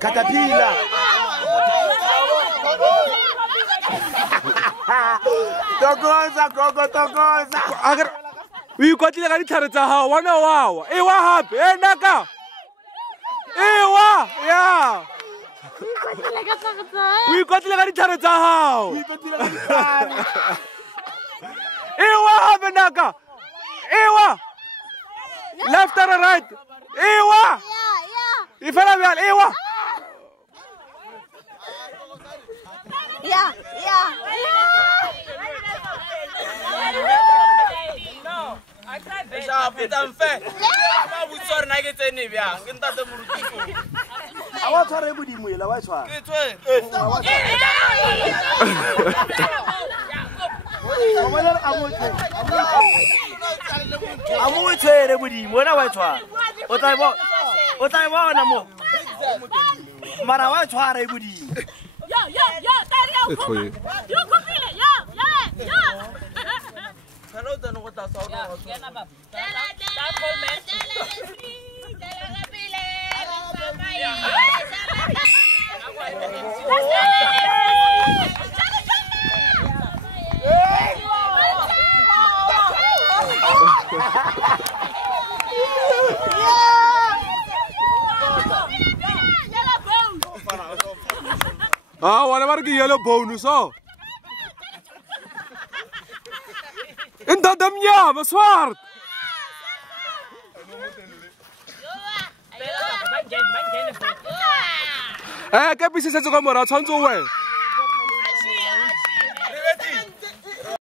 Caterpillar. Togoza. O ikotlile ka ditlhare tsa gago wana wawa e wa gape e naka e wa ya o ikotlile ka ditlhare tsa gago e wa gape naka e wa left or right e wa e fela bjale e wa Ah, whatever the yellow bonus, oh. In the damn, a sword. Eh, che pisi senza come ora, c'hanno due.